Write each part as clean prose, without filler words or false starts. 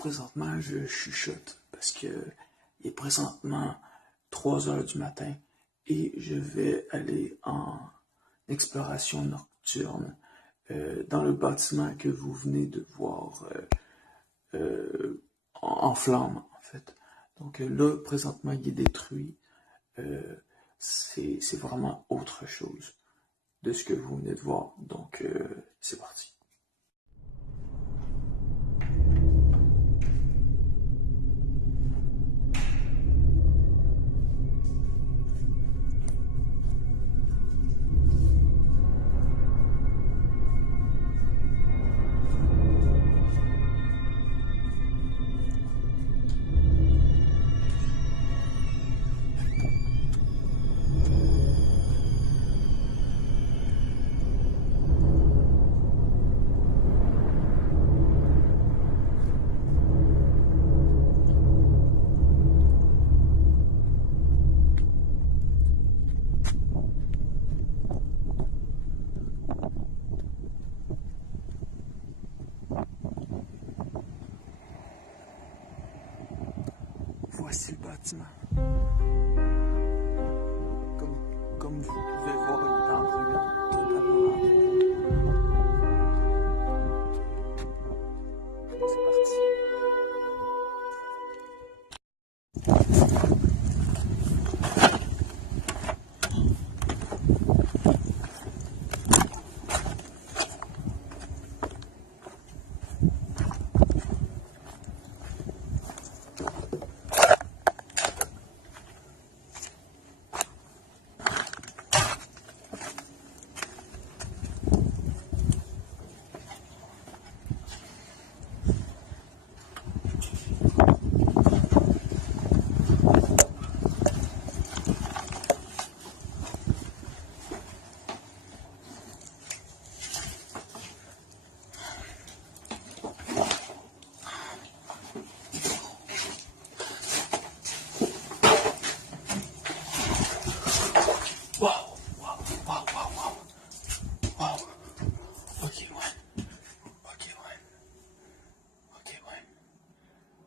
présentement, je chuchote parce que il est présentement 3 heures du matin et je vais aller en exploration nocturne dans le bâtiment que vous venez de voir en flammes, en fait. Donc là, présentement, il est détruit. C'est vraiment autre chose de ce que vous venez de voir. Donc, c'est parti. Voici le bâtiment. Comme vous pouvez voir, il est en ruine totalement. C'est parti.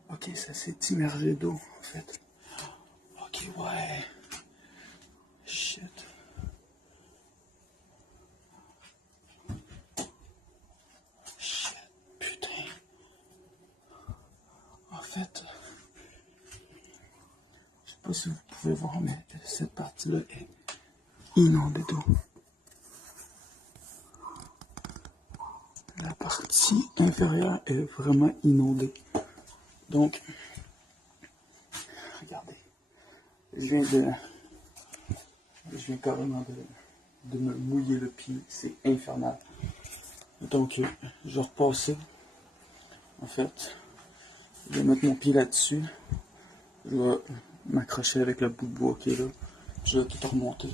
Ok, ça s'est immergé d'eau, en fait. Ok, ouais. Shit. Shit, putain. En fait, je sais pas si vous pouvez voir, mais cette partie-là est inondée d'eau. La partie inférieure est vraiment inondée. Donc, regardez, je viens carrément de me mouiller le pied, c'est infernal. Donc, je vais repasser, en fait, je vais mettre mon pied là-dessus, je vais m'accrocher avec le bout de bois qui est là, je vais tout remonter.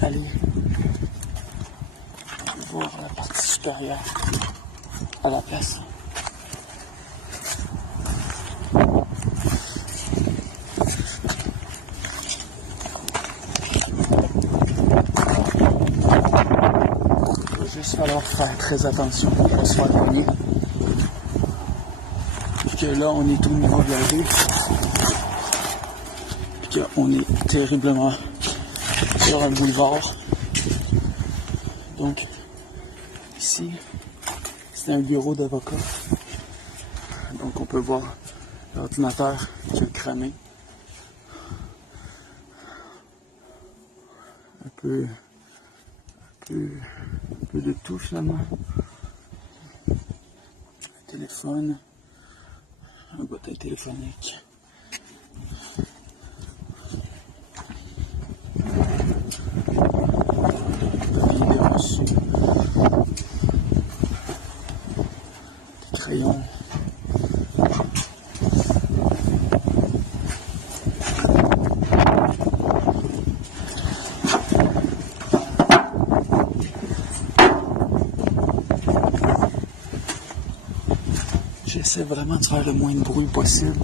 Aller voir la partie supérieure à la place. Il va juste falloir faire très attention pour ne pas se faire gagner. Puis que là, on est au niveau de la rue. Puis qu'on est terriblement sur un boulevard. Donc, ici, c'est un bureau d'avocat. Donc, on peut voir l'ordinateur qui a cramé. Un peu de tout finalement. Un téléphone, un bottin téléphonique. Des crayons. j'essaie vraiment de faire le moins de bruit possible.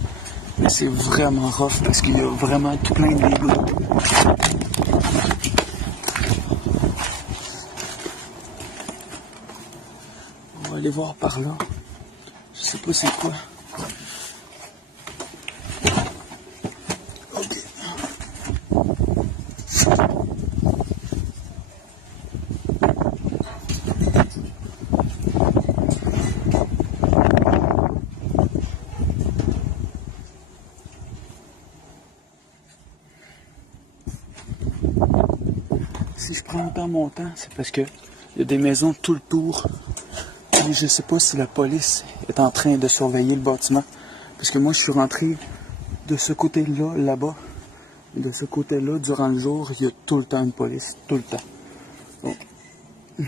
Mais c'est vraiment rough parce qu'il y a vraiment tout plein de dégâts. On va aller voir par là. Je sais pas c'est quoi. Ok. Si je prends autant mon temps, c'est parce que il y a des maisons tout le tour. Et je sais pas si la police est en train de surveiller le bâtiment. Parce que moi, je suis rentré de ce côté-là, là-bas. Et de ce côté-là, durant le jour, il y a tout le temps une police. Tout le temps. Donc, je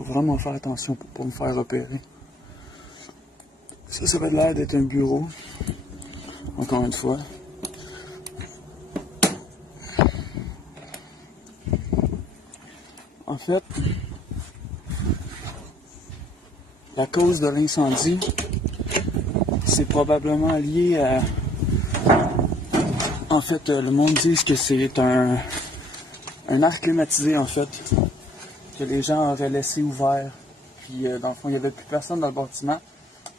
vais vraiment faire attention pour pas me faire repérer. Ça avait l'air d'être un bureau. Encore une fois. En fait, la cause de l'incendie, c'est probablement lié à... En fait, le monde dit que c'est un air climatisé, en fait, que les gens auraient laissé ouvert. Puis, dans le fond, il n'y avait plus personne dans le bâtiment.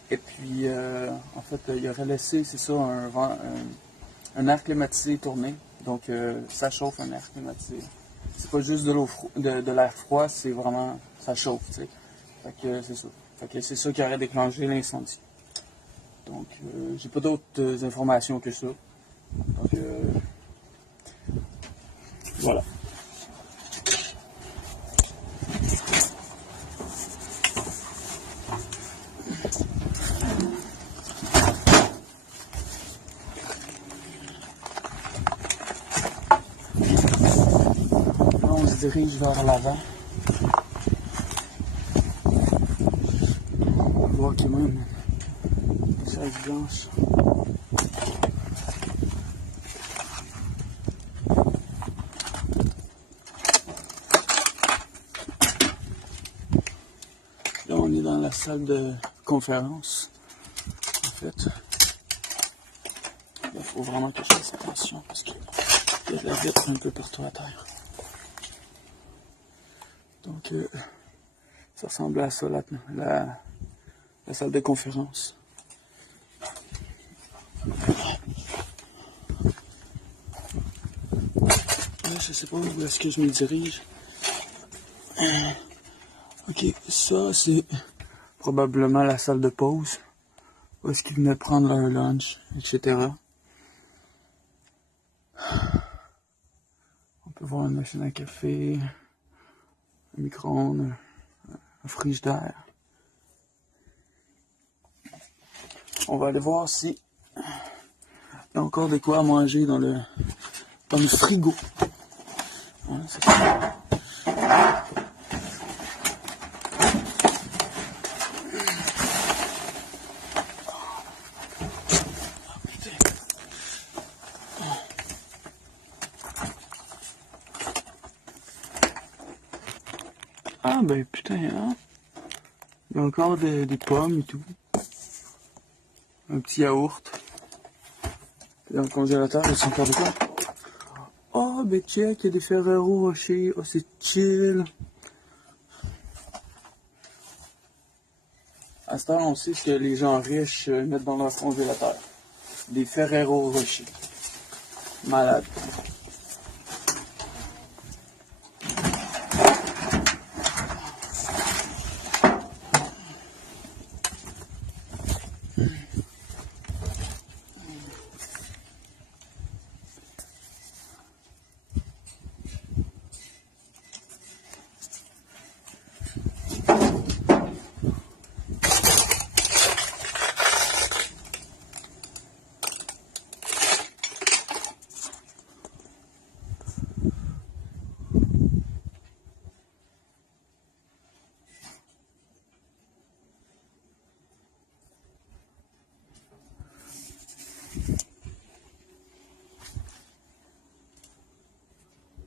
Et puis, en fait, il aurait laissé, c'est ça, un air climatisé tourner. Donc, ça chauffe un air climatisé. C'est pas juste de l'air froid, c'est vraiment, ça chauffe, tu sais. Fait que c'est ça. Fait que c'est ça qui aurait déclenché l'incendie. Donc, j'ai pas d'autres informations que ça. Donc, voilà. Là, on se dirige vers l'avant. On voit qu'il y a même une chaise blanche. Là, on est dans la salle de conférence. En fait, il faut vraiment que je fasse attention parce qu'il y a de la vitre un peu partout à terre. Donc, ça ressemble à ça, la salle de conférence. Là, je sais pas où est-ce que je me dirige. Ok, ça, c'est probablement la salle de pause. Où est-ce qu'ils venaient prendre leur lunch, etc. On peut voir une machine à café, un micro-ondes, un frigidaire. On va aller voir si il y a encore de quoi à manger dans le frigo. Ouais, c'est ça. Ah ben putain, hein? Il y a encore des pommes et tout. Un petit yaourt. Dans le congélateur, ils sont encore de quoi? Oh ben check, il y a des Ferrero Rocher. Oh c'est chill. À ce temps, on sait ce que les gens riches mettent dans leur congélateur. Des Ferrero Rocher. Malade.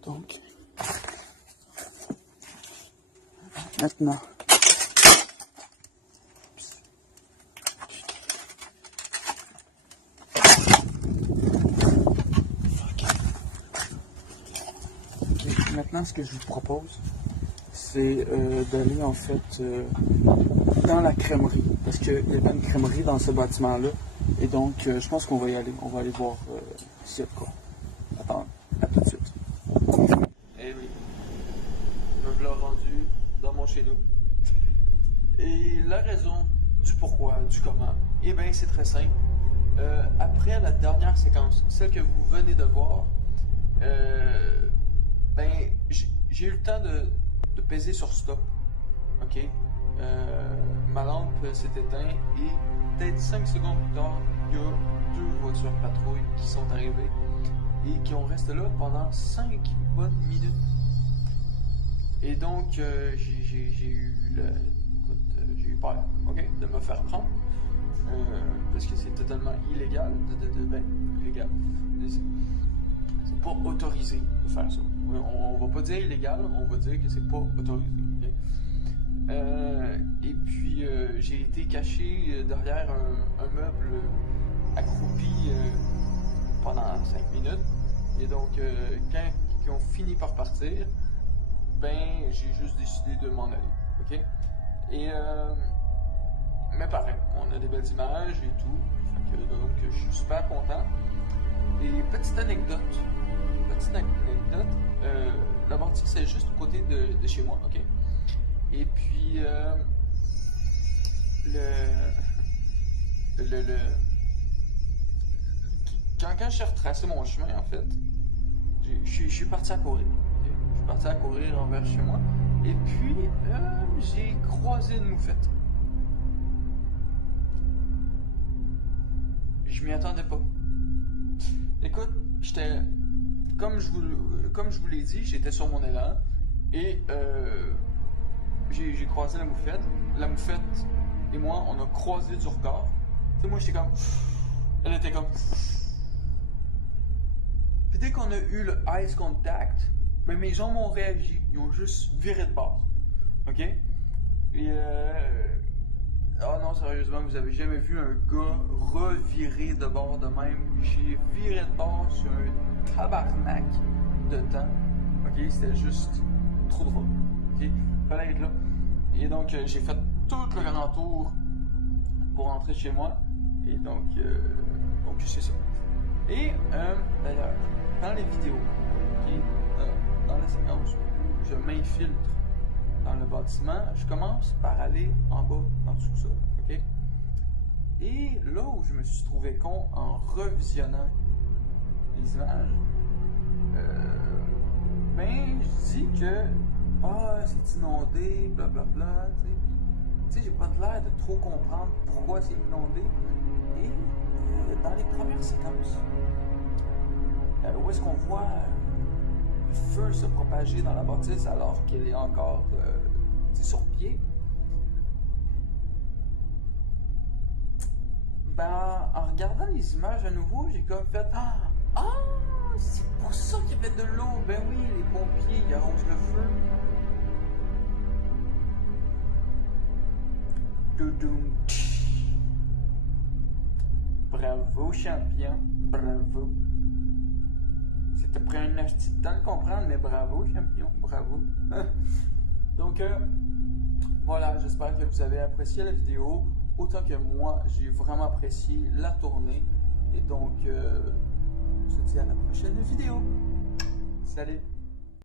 Donc, maintenant, maintenant, ce que je vous propose, c'est d'aller en fait dans la crèmerie. Parce qu'il y a une crèmerie dans ce bâtiment-là. Et donc, je pense qu'on va y aller. On va aller voir s'il y a de quoi. Attends, à tout de suite. Eh oui, me voilà rendu dans mon chez nous. Et la raison du pourquoi, du comment, eh bien, c'est très simple. Après la dernière séquence, celle que vous venez de voir, ben, j'ai eu le temps de peser sur stop. Ok? Ma lampe s'est éteinte et peut-être 5 secondes plus tard, il y a 2 voitures patrouilles qui sont arrivées et qui ont resté là pendant 5 bonnes minutes. Et donc, j'ai eu j'ai eu peur, ok, de me faire prendre. Parce que c'est totalement illégal. Ben, illégal. C'est pas autorisé de faire ça. On va pas dire illégal, on va dire que c'est pas autorisé. Okay? Et puis, j'ai été caché derrière un meuble accroupi pendant 5 minutes. Et donc, quand ils ont fini par partir, ben, j'ai juste décidé de m'en aller. Ok? Et mais pareil, on a des belles images et tout. Fait que, donc, je suis super content. Et petite anecdote. La bâtisse, c'est juste à côté de chez moi, ok? Et puis, quand j'ai retracé mon chemin, en fait, je suis parti à courir. Okay? Je suis parti à courir envers chez moi. Et puis, j'ai croisé une moufette. Je m'y attendais pas. Écoute, comme je vous l'ai dit, j'étais sur mon élan et j'ai croisé la moufette. La moufette et moi, on a croisé du regard. Tu sais, moi, j'étais comme... Elle était comme... Puis dès qu'on a eu le eyes contact, ben mes jambes ont réagi. Ils ont juste viré de bord. OK? Et oh non, sérieusement, vous avez jamais vu un gars revirer de bord de même. J'ai viré de bord sur un tabarnak de temps. Ok, c'était juste trop drôle. Ok, fallait être là. Et donc, j'ai fait tout le grand tour pour rentrer chez moi. Et donc c'est ça. Et d'ailleurs, dans les vidéos, okay, dans la séquence où je m'infiltre dans le bâtiment, je commence par aller en bas dans le sous-sol, ok? Et là où je me suis trouvé con en revisionnant les images, ben je dis que c'est inondé, blablabla, tu sais, j'ai pas l'air de trop comprendre pourquoi c'est inondé. Et dans les premières séquences, où est-ce qu'on voit le feu se propager dans la bâtisse alors qu'elle est encore sur pied, ben en regardant les images à nouveau, j'ai comme fait c'est pour ça qu'il y avait de l'eau. Ben oui, les pompiers ils arrosent le feu. Doudoum. Bravo champion, bravo. C'était pris un petit temps de comprendre, mais bravo champion, bravo. Donc voilà, j'espère que vous avez apprécié la vidéo autant que moi. J'ai vraiment apprécié la tournée. Et donc, on se dit à la prochaine vidéo. Salut!